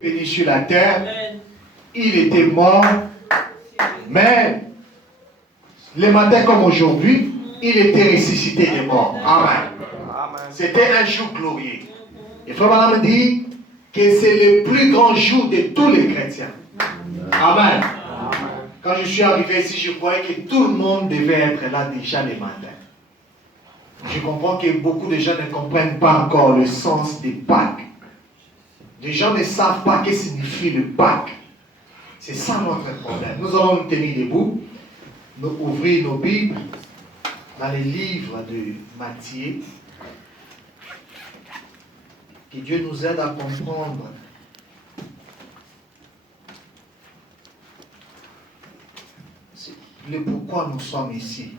Venu sur la terre, il était mort, mais le matin comme aujourd'hui, il était ressuscité des morts. Amen. C'était un jour glorieux. Et Frère Branham dit que c'est le plus grand jour de tous les chrétiens. Amen. Quand je suis arrivé ici, je croyais que tout le monde devait être là déjà le matin. Je comprends que beaucoup de gens ne comprennent pas encore le sens des Pâques. Les gens ne savent pas ce que signifie le Pâques. C'est ça notre problème. Nous allons nous tenir debout, nous ouvrir nos Bibles dans les livres de Matthieu. Que Dieu nous aide à comprendre le pourquoi nous sommes ici.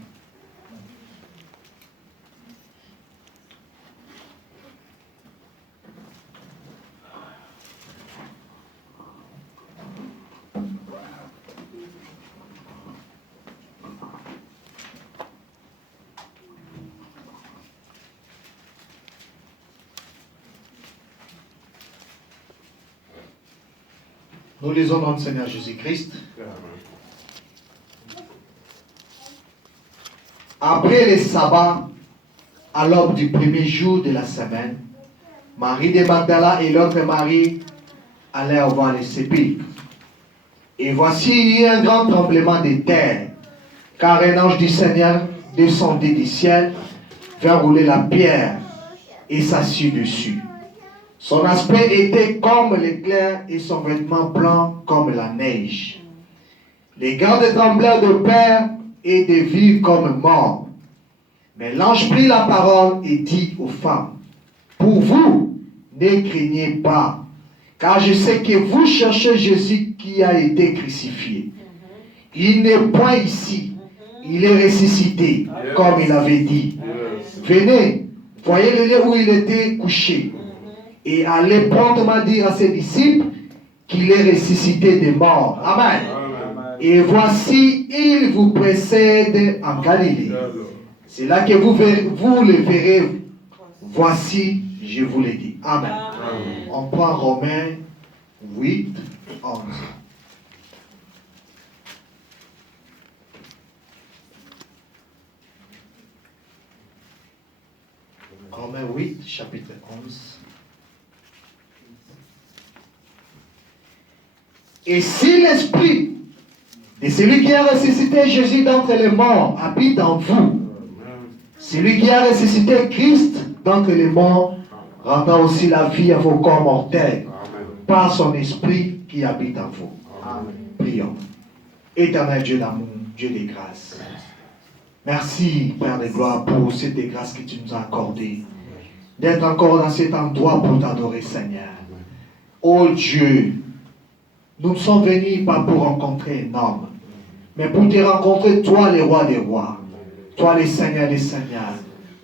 Nous lisons dans le Seigneur Jésus-Christ. Après le sabbat, à l'aube du premier jour de la semaine, Marie de Magdala et l'autre Marie allèrent voir le sépulcre. Et voici, il y eut un grand tremblement de terre, car un ange du Seigneur descendit du ciel, vint rouler la pierre et s'assit dessus. Son aspect était comme l'éclair et son vêtement blanc comme la neige. Les gardes tremblèrent de peur et de vivre comme morts. Mais l'ange prit la parole et dit aux femmes, pour vous, ne craignez pas, car je sais que vous cherchez Jésus qui a été crucifié. Il n'est point ici, il est ressuscité, comme il avait dit. Venez, voyez le lieu où il était couché. Et allez promptement dire à ses disciples qu'il est ressuscité des morts. Amen. Et voici, il vous précède en Galilée. C'est là que vous le verrez. Voici, je vous l'ai dit. Amen. On prend Romains 8, 11. Romains 8, chapitre 11. Et si l'esprit de celui qui a ressuscité Jésus d'entre les morts habite en vous, celui qui a ressuscité Christ d'entre les morts rendra aussi la vie à vos corps mortels par son esprit qui habite en vous. Amen. Prions. Éternel Dieu d'amour, Dieu de grâce. Merci, Père de gloire, pour cette grâce que tu nous as accordée, d'être encore dans cet endroit pour t'adorer, Seigneur. Oh Dieu, nous ne sommes venus pas pour rencontrer un homme, mais pour te rencontrer, toi, le roi des rois, toi, le Seigneur des seigneurs,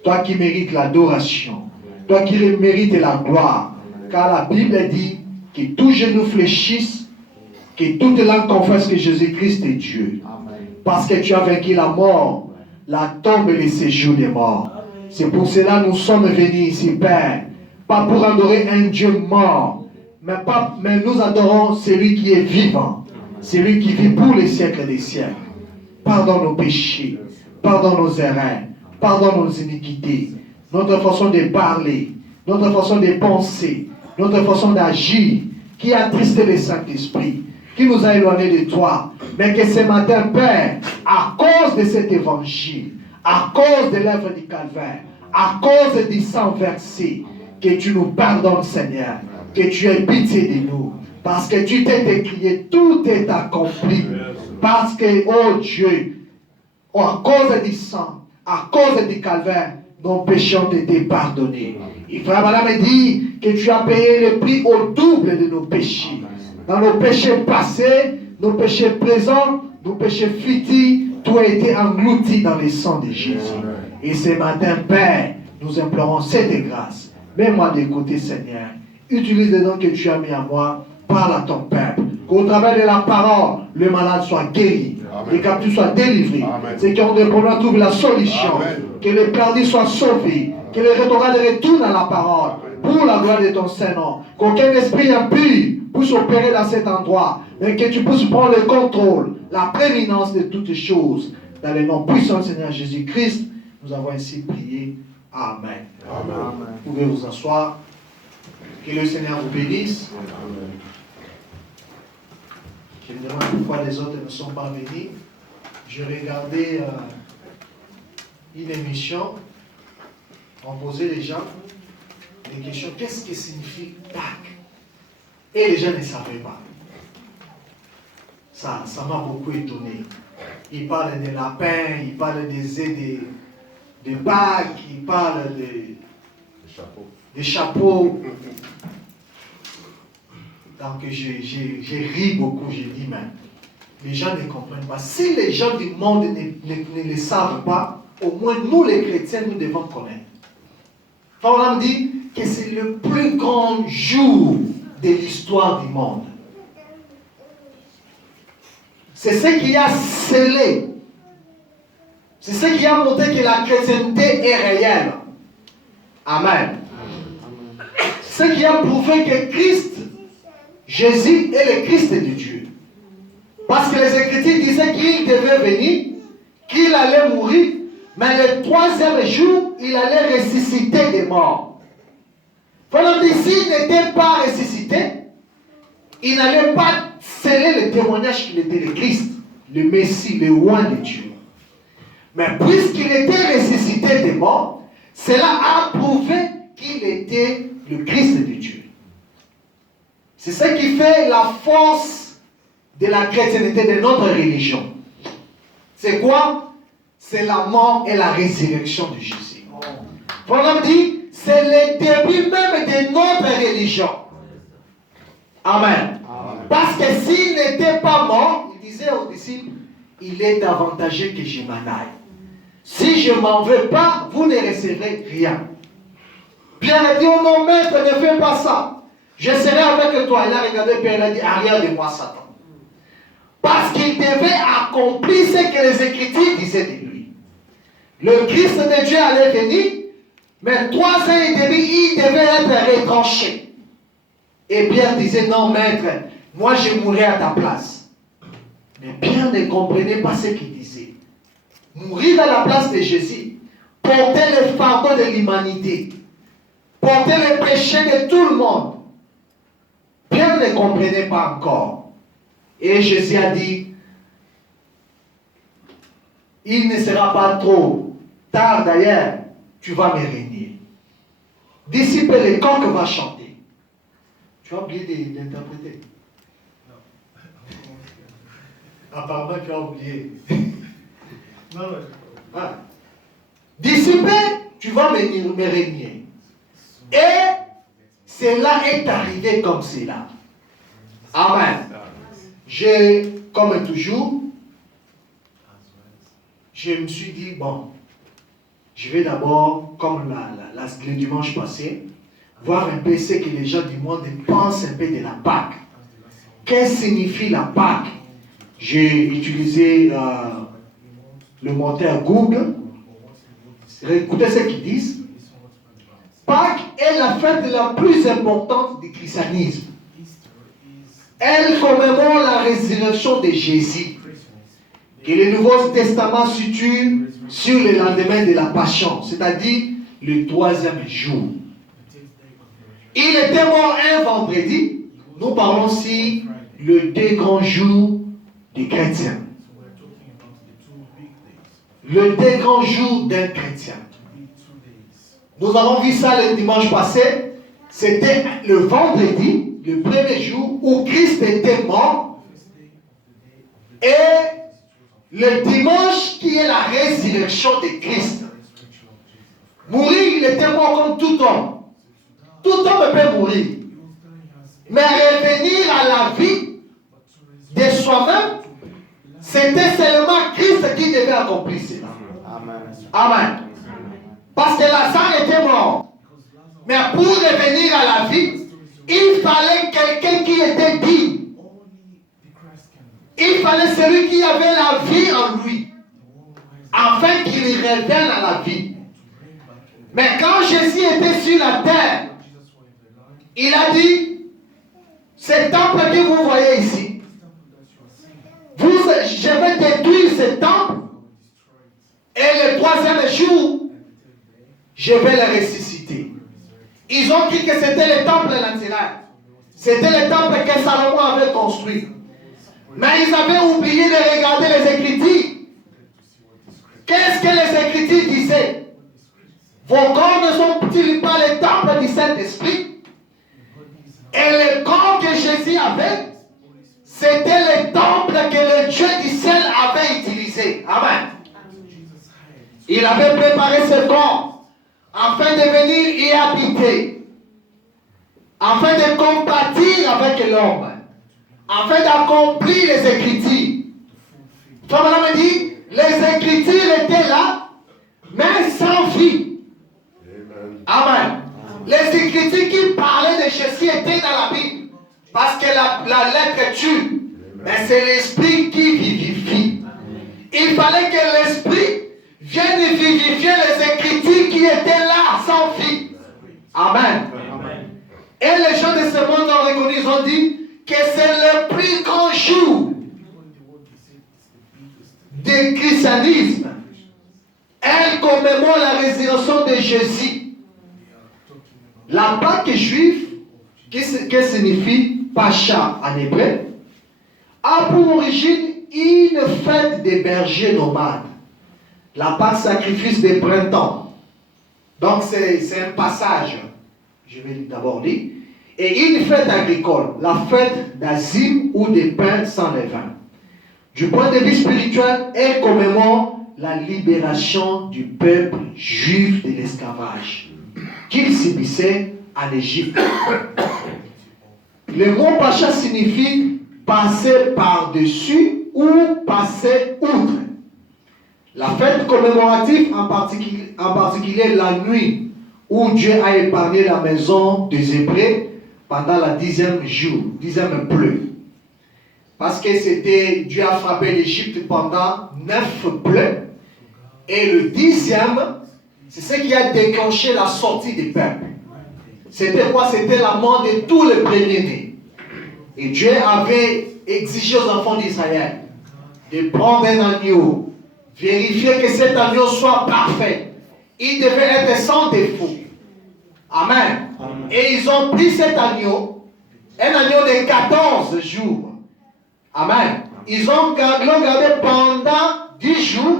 toi qui mérites l'adoration, toi qui mérites la gloire, car la Bible dit que tous genoux fléchissent, que toute langue confesse que Jésus-Christ est Dieu, parce que tu as vaincu la mort, la tombe et le séjour des morts. C'est pour cela que nous sommes venus ici, Père, pas pour adorer un Dieu mort, mais nous adorons celui qui est vivant, celui qui vit pour les siècles des siècles. Pardonne nos péchés, pardonne nos erreurs, pardonne nos iniquités, notre façon de parler, notre façon de penser, notre façon d'agir, qui a attristé le Saint-Esprit, qui nous a éloignés de toi. Mais que ce matin, Père, à cause de cet évangile, à cause de l'œuvre du calvaire, à cause du sang versé, que tu nous pardonnes, Seigneur, que tu aies pitié de nous, parce que tu t'es décrié, tout est accompli, parce que, oh Dieu, à cause du sang, à cause du calvaire, nos péchés ont été pardonnés. Et Frère Branham dit que tu as payé le prix au double de nos péchés. Dans nos péchés passés, nos péchés présents, nos péchés futurs, tout a été englouti dans le sang de Jésus. Et ce matin, Père, nous implorons cette grâce. Mets-moi de côté, Seigneur. Utilise les dons que tu as mis à moi. Parle à ton peuple. Qu'au travers de la parole, le malade soit guéri. Les captifs soient délivrés. Ceux qui ont des problèmes trouvent la solution. Amen. Que les perdus soient sauvés. Que les rétrogrades retournent à la parole. Pour la gloire de ton Saint-Nom. Qu'aucun esprit impur puisses opérer dans cet endroit, mais que tu puisses prendre le contrôle, la prééminence de toutes choses. Dans le nom puissant du Seigneur Jésus-Christ, nous avons ainsi prié. Amen. Amen. Vous pouvez vous asseoir. Que le Seigneur vous bénisse. Amen. Je me demande pourquoi les autres ne sont pas venus. Je regardais une émission. On posait les gens des questions. Qu'est-ce que signifie Pâques? Et les gens ne savaient pas. Ça m'a beaucoup étonné. Ils parlent des lapins, ils parlent des œufs de Pâques, ils parlent des chapeaux. Donc j'ai ri beaucoup, j'ai dit, mais les gens ne comprennent pas. Si les gens du monde ne le savent pas, au moins nous les chrétiens, nous devons connaître. On dit que c'est le plus grand jour de l'histoire du monde. C'est ce qui a scellé. C'est ce qui a montré que la chrétienté est réelle. Amen. Ce qui a prouvé que Christ, Jésus est le Christ de Dieu. Parce que les Écritures disaient qu'il devait venir, qu'il allait mourir, mais le troisième jour, il allait ressusciter des morts. Voilà, s'il n'était pas ressuscité, il n'allait pas sceller le témoignage qu'il était le Christ, le Messie, le roi de Dieu. Mais puisqu'il était ressuscité des morts, cela a prouvé qu'il était le Christ de Dieu. C'est ce qui fait la force de la chrétienté de notre religion. C'est quoi? C'est la mort et la résurrection de Jésus. On dit, c'est le début même de notre religion. Amen. Parce que s'il n'était pas mort, il disait aux disciples, il est avantageux que je m'en aille. Si je ne m'en vais pas, vous ne recevrez rien. Pierre a dit, oh non, maître, ne fais pas ça. Je serai avec toi. Il a regardé Pierre, il a dit, arrière de moi, Satan. Parce qu'il devait accomplir ce que les Écritures disaient de lui. Le Christ de Dieu allait venir, mais 3 ans et demi, il devait être retranché. Et Pierre disait, non, maître, moi je mourrai à ta place. Mais Pierre ne comprenait pas ce qu'il disait. Mourir à la place de Jésus, porter le fardeau de l'humanité, porter le péché de tout le monde. Pierre ne comprenait pas encore. Et Jésus a dit, il ne sera pas trop tard d'ailleurs, tu vas me régner. D'ici peu, le coq va chanter. Tu as oublié d'interpréter. Apparemment, tu as oublié. Ah. D'ici peu, tu vas me régner. Et cela est arrivé comme cela. Amen. Comme toujours, je me suis dit, bon, je vais d'abord, comme le dimanche passé, voir un peu ce que les gens du monde pensent un peu de la Pâque. Qu'est-ce que signifie la Pâque? J'ai utilisé le moteur Google. Écoutez ce qu'ils disent. Pâques est la fête la plus importante du christianisme. Elle commémore la résurrection de Jésus, que le Nouveau Testament situe sur le lendemain de la Passion, c'est-à-dire le 3e jour. Il était mort un vendredi. Nous parlons ici le 2 grands jours des chrétiens. Le 2 grands jours d'un chrétien. Nous avons vu ça le dimanche passé. C'était le vendredi, le 1er jour où Christ était mort. Et le dimanche qui est la résurrection de Christ. Mourir, il était mort comme tout homme. Tout homme peut mourir. Mais revenir à la vie de soi-même, c'était seulement Christ qui devait accomplir cela. Amen. Parce que Lazare était mort. Mais pour revenir à la vie, il fallait quelqu'un qui était digne. Il fallait celui qui avait la vie en lui, afin qu'il revienne à la vie. Mais quand Jésus était sur la terre, il a dit, Ce temple que vous voyez ici, je vais détruire ce temple et le troisième jour, je vais le ressusciter. Ils ont dit que c'était le temple naturel. C'était le temple que Salomon avait construit. Mais ils avaient oublié de regarder les Écritures. Qu'est-ce que les Écritures disaient? Vos corps ne sont-ils pas le temple du Saint-Esprit? Et le corps que Jésus avait, c'était le temple que le Dieu du ciel avait utilisé. Amen. Il avait préparé ce corps afin de venir y habiter, afin de compatir avec l'homme, afin d'accomplir les Écritures. Comme on me dit, les Écritures étaient là, mais sans vie. Amen. Les Écritures qui parlaient de Jésus étaient dans la Bible, parce que la lettre tue, mais c'est l'Esprit qui vivifie. Il fallait que l'Esprit vienne vivifier les Écritures qui étaient là sans vie. Amen. Et les gens de ce monde ont reconnu, ils ont dit que c'est le plus grand jour du christianisme. Elle commémore la résurrection de Jésus. La Pâque juive, qui signifie Pacha en hébreu, a pour origine une fête des bergers nomades. La Pâque sacrifice des printemps. Donc c'est un passage, je vais d'abord lire. Et une fête agricole, la fête d'Azim ou des pains sans levain. Du point de vue spirituel, elle commémore la libération du peuple juif de l'esclavage qu'il subissait en Égypte. Le mot Pacha signifie passer par-dessus ou passer outre. La fête commémorative, en particulier la nuit où Dieu a épargné la maison des Hébreux pendant la 10e jour, 10e pleu. Parce que Dieu a frappé l'Égypte pendant 9 pleux. Et le 10e, c'est ce qui a déclenché la sortie des peuples. C'était quoi? C'était la mort de tous les premiers-nés. Et Dieu avait exigé aux enfants d'Israël de prendre un agneau, vérifier que cet agneau soit parfait. Il devait être sans défaut. Amen. Amen. Et ils ont pris cet agneau, un agneau de 14 jours. Amen. Ils l'ont gardé pendant 10 jours.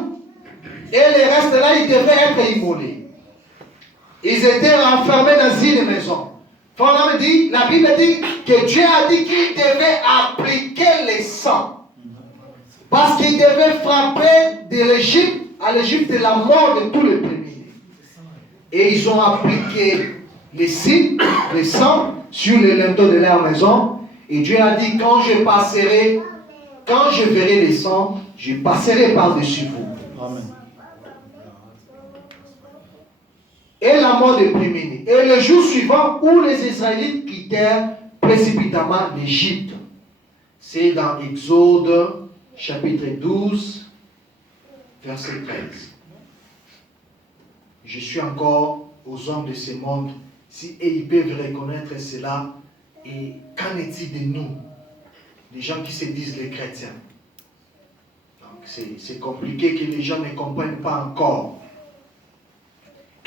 Et le reste là, ils devaient être immolés. Ils étaient renfermés dans une maison. La Bible dit que Dieu a dit qu'il devait appliquer le sang. Parce qu'il devait frapper de l'Égypte, à l'Égypte, de la mort de tous les premiers. Et ils ont appliqué le sang sur les linteaux de leur maison. Et Dieu a dit, quand je verrai le sang, je passerai par-dessus vous. Amen. Et la mort des premiers-nés. Et le jour suivant où les Israélites quittèrent précipitamment l'Égypte. C'est dans Exode chapitre 12, verset 13. Je suis encore aux hommes de ce monde, si ils peuvent reconnaître cela, et qu'en est-il de nous, les gens qui se disent les chrétiens? Donc c'est compliqué que les gens ne comprennent pas encore.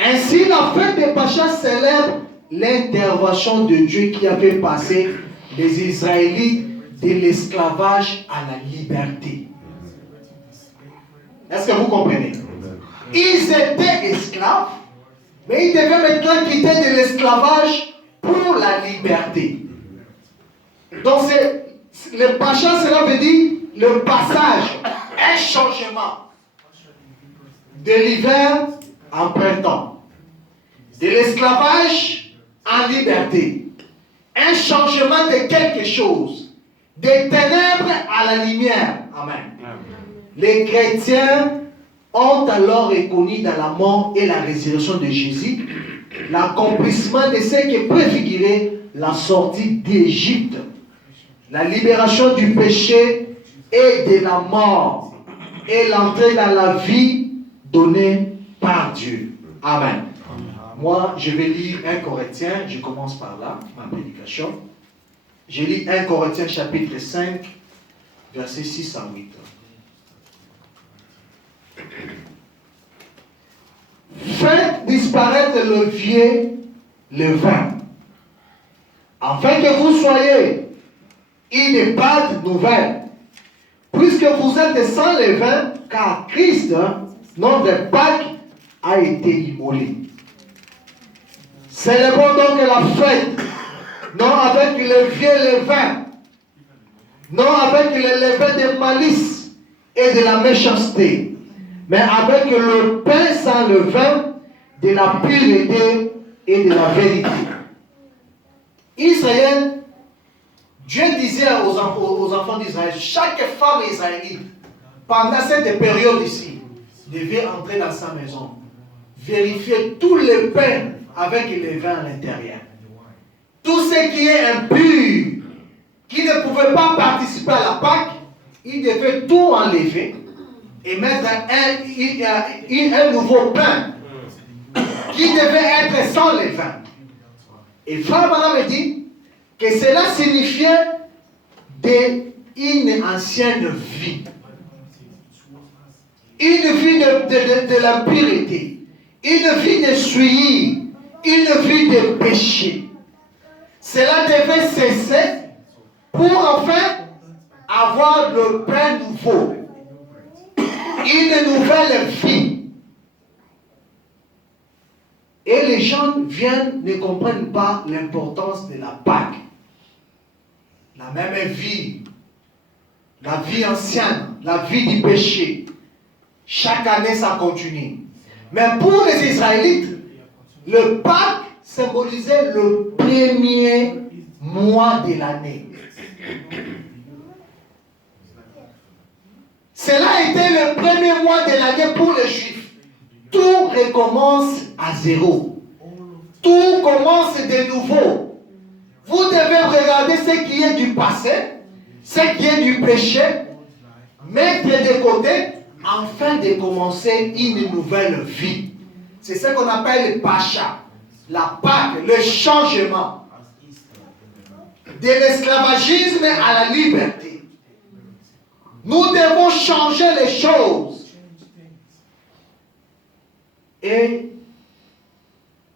Ainsi, la fête de Pacha célèbre l'intervention de Dieu qui avait passé les Israélites de l'esclavage à la liberté. Est-ce que vous comprenez? Ils étaient esclaves, mais ils devaient maintenant quitter de l'esclavage pour la liberté. Donc, le Pacha, cela veut dire le passage, un changement de l'hiver en printemps, de l'esclavage en liberté, un changement de quelque chose, des ténèbres à la lumière. Amen. Les chrétiens ont alors reconnu dans la mort et la résurrection de Jésus l'accomplissement de ce qui préfigurait la sortie d'Égypte, la libération du péché et de la mort, et l'entrée dans la vie donnée par Dieu. Amen. Moi, je vais lire 1 Corinthiens, je commence par là, ma prédication. Je lis 1 Corinthiens chapitre 5, versets 6 à 8. Faites disparaître le vieux levain, afin que vous soyez une pâte nouvelle, puisque vous êtes sans levain, car Christ, notre Pâque, a été immolé. Célébrons donc la fête, non avec le vieux levain, non avec le levain de malice et de la méchanceté, mais avec le pain sans levain de la pureté et de la vérité. Israël, Dieu disait aux enfants d'Israël, chaque femme israélite, pendant cette période ici, devait entrer dans sa maison, vérifier tous les pains avec le vin à l'intérieur. Tout ce qui est impur, qui ne pouvait pas participer à la Pâque, il devait tout enlever et mettre un nouveau pain qui devait être sans levain. Et Frère Branham dit que cela signifiait une ancienne vie. Une vie de la pureté, une vie de souillis, une vie de péché. Cela devait cesser pour enfin avoir le pain nouveau, une nouvelle vie. Et les gens ne comprennent pas l'importance de la Pâque. La même vie, la vie ancienne, la vie du péché. Chaque année, ça continue. Mais pour les Israélites, le Pâque symbolisait le premier mois de l'année. Cela était le premier mois de l'année pour les Juifs. Tout recommence à zéro. Tout commence de nouveau. Vous devez regarder ce qui est du passé, ce qui est du péché, mettre de côté, afin de commencer une nouvelle vie. C'est ce qu'on appelle le Pacha, la Pâque, le changement. De l'esclavagisme à la liberté. Nous devons changer les choses. Et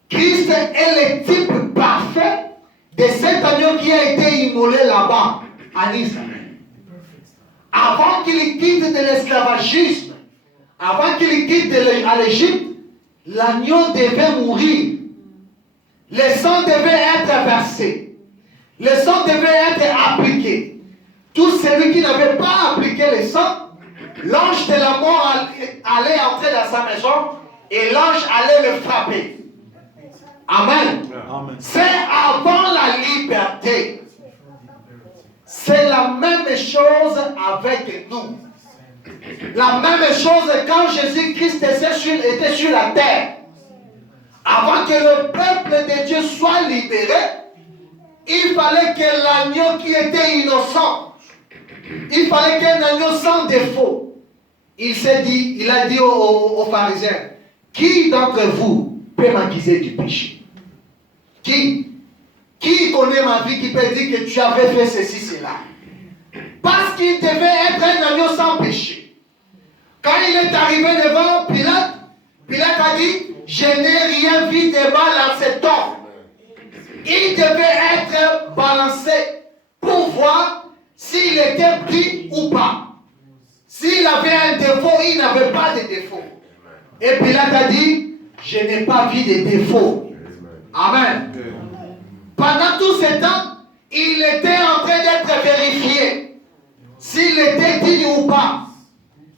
Christ est le type parfait de cet agneau qui a été immolé là-bas, en Israël. Avant qu'il quitte de l'esclavagisme, avant qu'il quitte à l'Égypte, l'agneau devait mourir. Le sang devait être versé. Le sang devait être appliqué. Tout celui qui n'avait pas appliqué le sang, l'ange de la mort allait entrer dans sa maison et l'ange allait le frapper. Amen. Amen. C'est avant la liberté. C'est la même chose avec nous. La même chose quand Jésus-Christ était sur la terre. Avant que le peuple de Dieu soit libéré, il fallait que l'agneau qui était innocent, il fallait qu'un agneau sans défaut. Il a dit aux pharisiens, qui d'entre vous peut m'accuser du péché? Qui connaît ma vie, qui peut dire que tu avais fait ceci, cela? Parce qu'il devait être un agneau sans péché. Quand il est arrivé devant Pilate, Pilate a dit, je n'ai rien vu de mal en cet homme. Il devait être balancé pour voir s'il était pris ou pas. S'il avait un défaut, il n'avait pas de défaut. Et Pilate a dit, je n'ai pas vu de défaut. Amen. Pendant tout ce temps, il était en train d'être vérifié s'il était digne ou pas.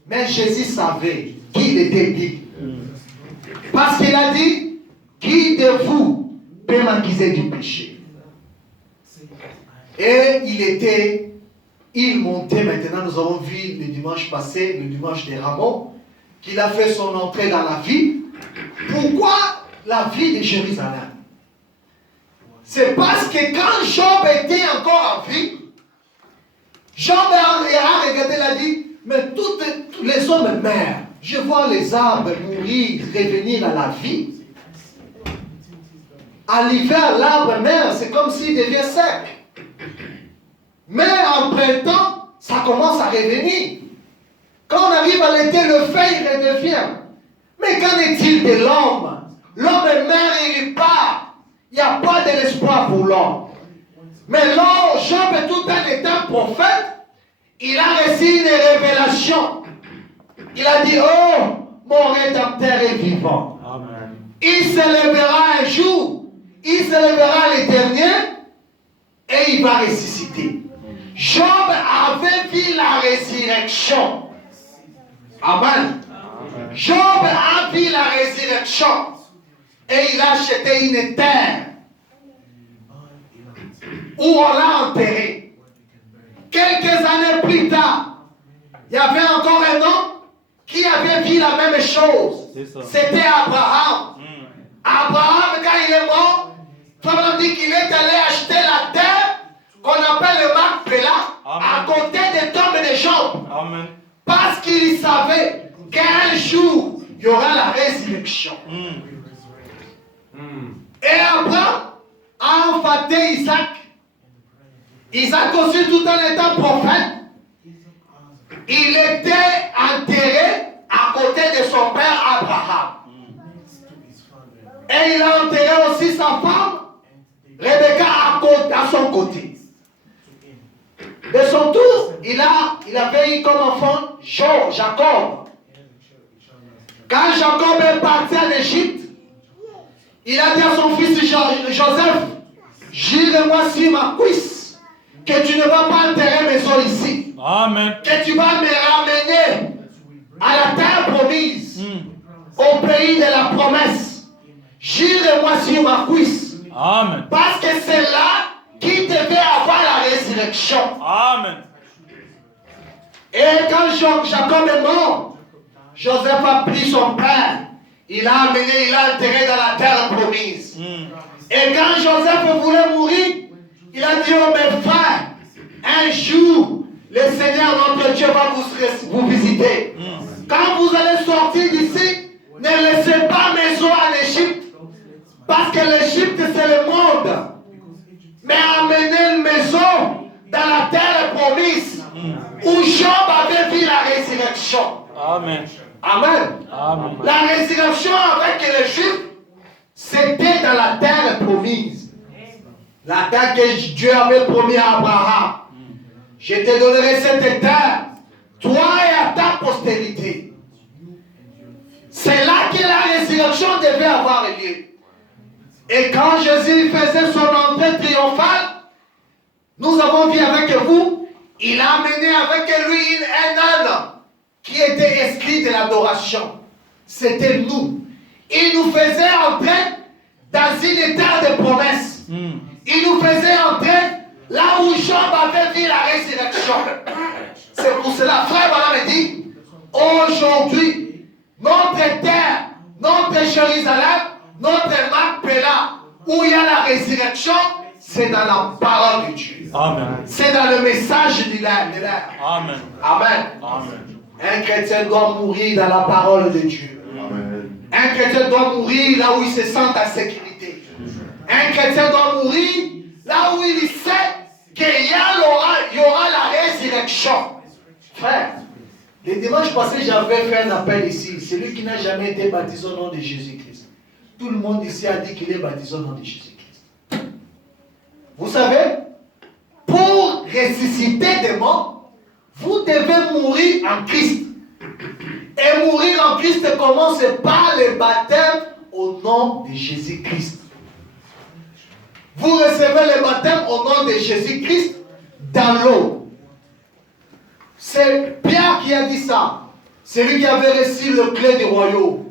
Mais Jésus savait qu'il était digne. Parce qu'il a dit, qui de vous peut m'accuser du péché? Et il montait maintenant, nous avons vu le dimanche passé, le dimanche des Rameaux, qu'il a fait son entrée dans la vie. Pourquoi la vie de Jérusalem? C'est parce que quand Job était encore en vie, Job a regardé, il a dit, mais tous les hommes meurent. Je vois les arbres mourir, revenir à la vie. À l'hiver, l'arbre meurt, c'est comme s'il devient sec. Mais en printemps, ça commence à revenir. Quand on arrive à l'été, le feu il redevient. Mais qu'en est-il de l'homme? L'homme est mère et il part. Il n'y a pas de l'espoir pour l'homme. Mais là, Job, tout en étant prophète, il a reçu une révélation. Il a dit, oh, mon Rédempteur est vivant. Amen. Il se lèvera un jour, il se lèvera le dernier, et il va ressusciter. Job avait vu la résurrection. Amen. Job a vu la résurrection. Et il a acheté une terre où on l'a enterré. Quelques années plus tard, il y avait encore un homme qui avait vu la même chose. C'était Abraham. Abraham, quand il est mort, on dit qu'il est allé acheter la terre qu'on appelle le Macpéla à côté des tombes de Job. Amen. Parce qu'il savait qu'un jour, il y aura la résurrection. Et Abraham a enfanté Isaac. Isaac aussi, tout en étant prophète, il était enterré à côté de son père Abraham. Et il a enterré aussi sa femme, Rebecca, à son côté. De son tour, il avait eu comme enfant Jacob. Quand Jacob est parti en Égypte, il a dit à son fils Joseph, jure-moi sur ma cuisse que tu ne vas pas enterrer mes os ici. Amen. Que tu vas me ramener à la terre promise, au pays de la promesse. Jure-moi sur ma cuisse. Amen. Parce que c'est là qu'il devait avoir la résurrection. Amen. Et quand Jacob est mort, Joseph a pris son père. Il l'a amené, il l'a enterré dans la terre promise. Et quand Joseph voulait mourir, il a dit, oh mes frères, un jour, le Seigneur notre Dieu va vous visiter. Quand vous allez sortir d'ici, ne laissez pas mes os en Égypte. Parce que l'Égypte, c'est le monde. Mais amenez mes os dans la terre promise, où Job avait vu la résurrection. Amen. Amen. Amen. La résurrection avec les Juifs, c'était dans la terre promise. La terre que Dieu avait promis à Abraham. Je te donnerai cette terre, toi et à ta postérité. C'est là que la résurrection devait avoir lieu. Et quand Jésus faisait son entrée triomphale, nous avons vu avec vous, il a amené avec lui un âne qui était exclu de l'adoration. C'était nous. Il nous faisait entrer dans une terre de promesses. Il nous faisait entrer là où Job avait vu la résurrection. C'est pour cela, frère Balaam dit, aujourd'hui, notre terre, notre Jérusalem, notre Macpéla, où il y a la résurrection, c'est dans la parole de Dieu. Amen. C'est dans le message de l'air. Amen. Amen. Amen. Un chrétien doit mourir dans la parole de Dieu. Amen. Un chrétien doit mourir là où il se sent en sécurité. Un chrétien doit mourir là où il sait qu'il y aura la résurrection. Frère, le dimanche passé, j'avais fait un appel ici. Celui qui n'a jamais été baptisé au nom de Jésus-Christ. Tout le monde ici a dit qu'il est baptisé au nom de Jésus-Christ. Vous savez, pour ressusciter des morts, vous devez mourir en Christ. Et mourir en Christ commence par le baptême au nom de Jésus-Christ. Vous recevez le baptême au nom de Jésus-Christ dans l'eau. C'est Pierre qui a dit ça. C'est lui qui avait reçu le clé du royaume.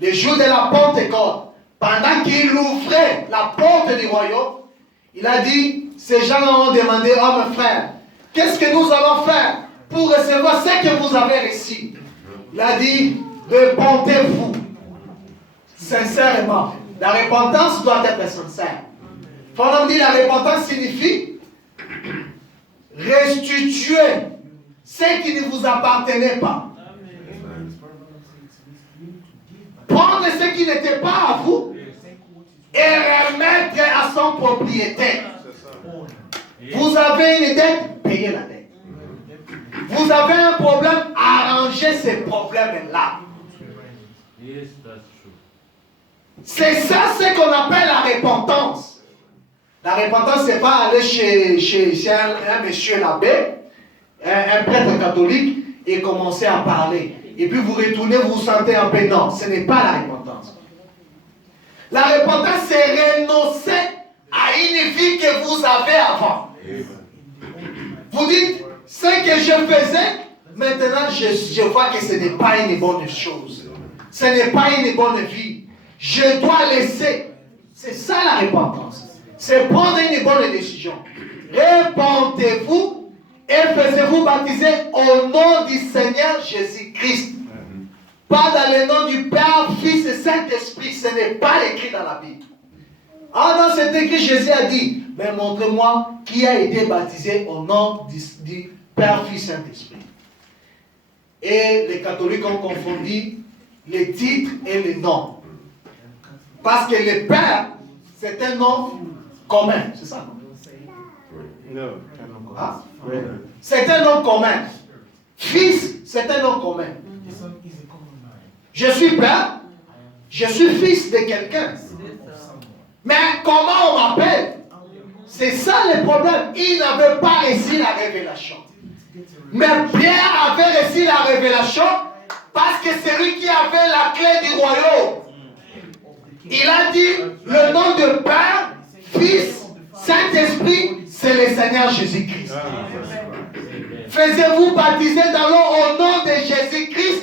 Le jour de la Pentecôte, pendant qu'il ouvrait la porte du royaume, il a dit, ces gens ont demandé, oh mes frères, qu'est-ce que nous allons faire pour recevoir ce que vous avez reçu? Il a dit, repentez-vous sincèrement. La repentance doit être sincère. Pendant dit, la repentance signifie restituer ce qui ne vous appartenait pas. Prendre ce qui n'était pas à vous et remettre à son propriétaire. Vous avez une dette, payez la dette. Vous avez un problème, arrangez ces problèmes-là. C'est ça ce qu'on appelle la repentance. La repentance, c'est pas aller chez un monsieur l'abbé, un prêtre catholique, et commencer à parler. Et puis vous retournez, vous vous sentez un peu. Non, ce n'est pas la repentance. La repentance, c'est renoncer à une vie que vous avez avant. Vous dites, ce que je faisais, maintenant je vois que ce n'est pas une bonne chose. Ce n'est pas une bonne vie. Je dois laisser. C'est ça la repentance. C'est prendre une bonne décision. Repentez-vous et faisez-vous baptiser au nom du Seigneur Jésus-Christ. Pas dans le nom du Père, Fils et Saint-Esprit. Ce n'est pas écrit dans la Bible. Ah non, c'est écrit, Jésus a dit, mais montre-moi qui a été baptisé au nom du Père, Fils et Saint-Esprit. Et les catholiques ont confondu les titres et les noms. Parce que le Père, c'est un nom commun, c'est ça? Ah? C'est un nom commun. Fils, c'est un nom commun. Je suis père, je suis fils de quelqu'un. Mais comment on m'appelle? C'est ça le problème. Il n'avait pas reçu la révélation. Mais Pierre avait reçu la révélation parce que c'est lui qui avait la clé du royaume. Il a dit le nom de Père, Fils, Saint-Esprit, c'est le Seigneur Jésus-Christ. Faisez-vous baptiser dans l'eau au nom de Jésus-Christ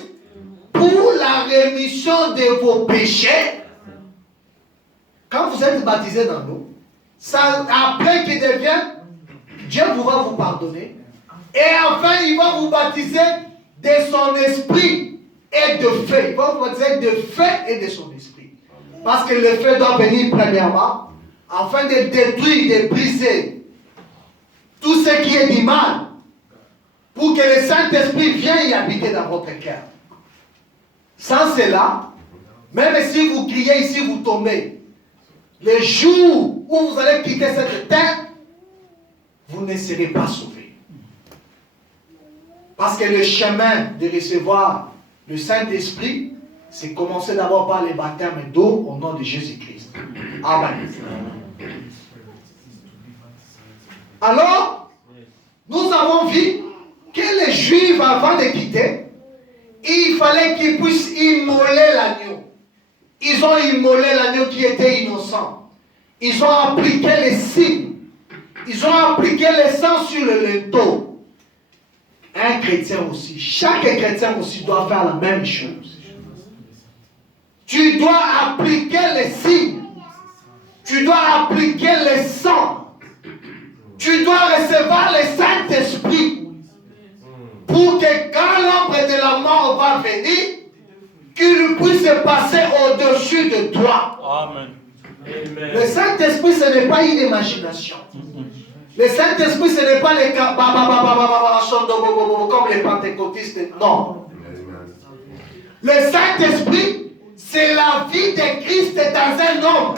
pour la rémission de vos péchés. Quand vous êtes baptisé dans l'eau, ça, après qu'il devienne, Dieu va vous pardonner. Et enfin, il va vous baptiser de son esprit et de feu. Il va vous baptiser de feu et de son esprit. Parce que le feu doit venir premièrement, afin de détruire, de briser tout ce qui est du mal, pour que le Saint-Esprit vienne y habiter dans votre cœur. Sans cela, même si vous criez ici, vous tombez. Le jour où vous allez quitter cette terre, vous ne serez pas sauvés. Parce que le chemin de recevoir le Saint-Esprit, c'est commencer d'abord par le baptême d'eau au nom de Jésus-Christ. Amen. Alors, nous avons vu que les Juifs, avant de quitter, il fallait qu'ils puissent immoler l'agneau. Ils ont immolé l'agneau qui était innocent. Ils ont appliqué les signes. Ils ont appliqué le sang sur le linteau. Un chrétien aussi, chaque chrétien aussi doit faire la même chose. Tu dois appliquer les signes. Tu dois appliquer le sang. Tu dois recevoir le Saint-Esprit. Pour que quand l'ombre de la mort va venir, qu'il puisse passer au-dessus de toi. Amen. Le Saint-Esprit, ce n'est pas une imagination. Le Saint-Esprit, ce n'est pas les comme les pentecôtistes. Non. Le Saint-Esprit, c'est la vie de Christ dans un homme.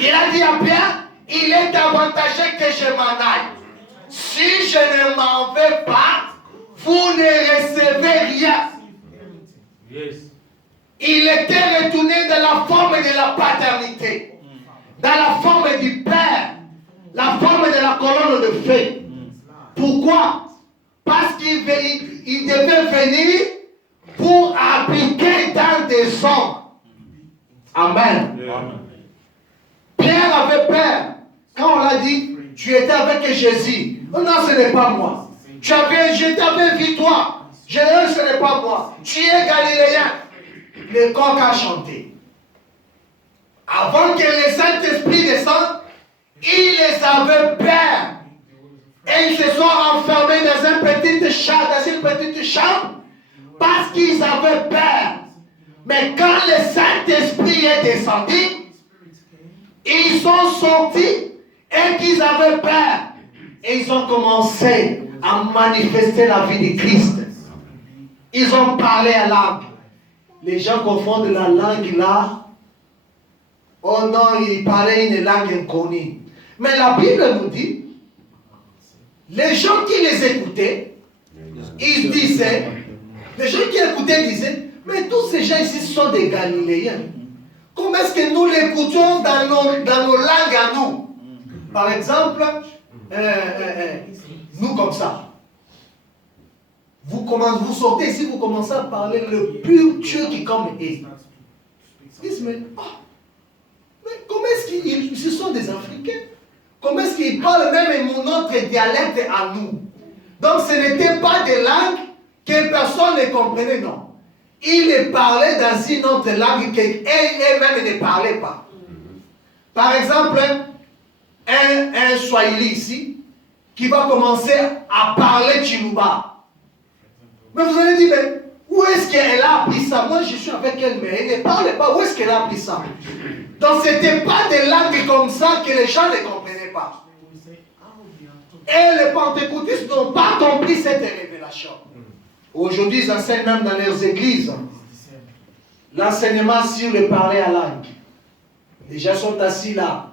Il a dit à Pierre, il est avantageux que je m'en aille. Si je ne m'en vais pas, vous ne recevez rien. Yes. Il était retourné dans la forme de la paternité, dans la forme du Père, la forme de la colonne de feu. Pourquoi? Parce qu'il devait venir pour appliquer dans des hommes. Amen. Amen. Pierre avait peur. Quand on l'a dit, tu étais avec Jésus. Oh non, ce n'est pas moi. Je t'avais vu toi. Ce n'est pas moi. Tu es galiléen. Le coq a chanté. Avant que le Saint-Esprit descende, il les avait peur. Et ils se sont enfermés dans une petite chambre parce qu'ils avaient peur. Mais quand le Saint-Esprit est descendu, ils sont sortis et qu'ils avaient peur. Et ils ont commencé à manifester la vie de Christ. Ils ont parlé à langue. Les gens confondent la langue là. Oh non, ils parlaient une langue inconnue. Mais la Bible nous dit, les gens qui les écoutaient, ils disaient, les gens qui écoutaient disaient, mais tous ces gens ici sont des Galiléens. Comment est-ce que nous l'écoutons dans nos langues à nous? Par exemple, nous comme ça. Vous sortez ici, vous commencez à parler le pur Dieu qui comme est. Ils disent, mais comment est-ce qu'ils ce sont des Africains? Comment est-ce qu'ils parlent même notre dialecte à nous? Donc ce n'était pas des langues que personne ne comprenait, non. Ils les parlaient dans une autre langue qu'eux-mêmes ne parlaient pas. Par exemple, un Swahili ici, qui va commencer à parler Chiluba. Mais vous allez dire, mais où est-ce qu'elle a appris ça? Moi, je suis avec elle, mais elle ne parle pas. Où est-ce qu'elle a appris ça? Donc, ce n'était pas des langues comme ça que les gens ne comprenaient pas. Et les pentecôtistes n'ont pas compris cette révélation. Aujourd'hui, ils enseignent même dans leurs églises l'enseignement sur le parler à langue. Les gens sont assis là.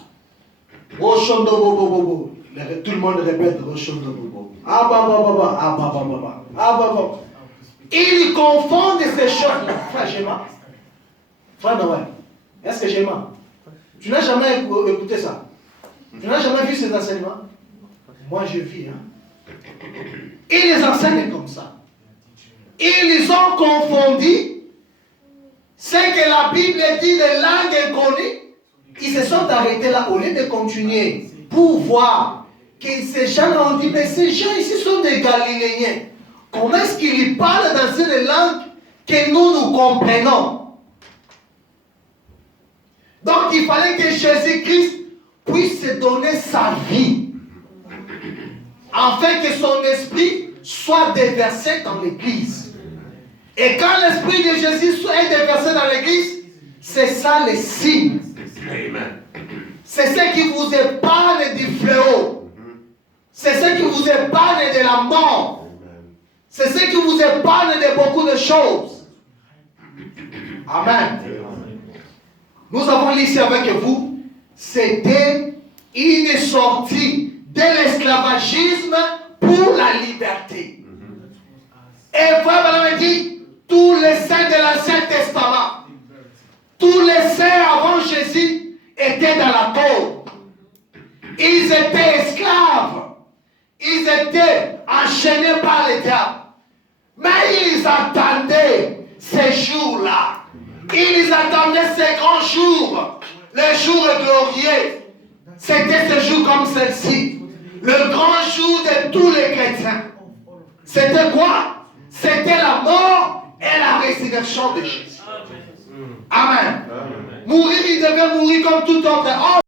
Roshondo bobo bobo. Tout le monde répète Roshondo bobo. Ah bah bah bah bah. Ah bah bah bah bah. Ah bah bah. Ils confondent ces choses-là. Frère Gemma. Frère Noël. Est-ce que Gemma? Tu n'as jamais écouté ça? Tu n'as jamais vu ces enseignements? Moi je vis. Ils les enseignent comme ça. Ils ont confondu ce que la Bible dit de langue inconnues. Ils se sont arrêtés là au lieu de continuer pour voir que ces gens ont dit, mais ces gens ici sont des Galiléens. Comment est-ce qu'ils parlent dans une langue que nous comprenons? Donc il fallait que Jésus-Christ puisse se donner sa vie afin que son esprit soit déversé dans l'église. Et quand l'esprit de Jésus est déversé dans l'église, c'est ça le signe. C'est ce qui vous épargne du fléau. C'est ce qui vous épargne de la mort. C'est ce qui vous épargne de beaucoup de choses. Amen. Nous avons lu ici avec vous, c'était une sortie de l'esclavagisme pour la liberté. Et frère Branham dit, tous les saints de l'Ancien Testament, tous les saints avant Jésus étaient dans la tôle. Ils étaient esclaves. Ils étaient enchaînés par les diables. Mais ils attendaient ces jours-là. Ils attendaient ces grands jours. Les jours glorieux. C'était ce jour comme celle-ci. Le grand jour de tous les chrétiens. C'était quoi? C'était la mort et la résurrection de Jésus. Amen. Mourir, il devait mourir comme tout autre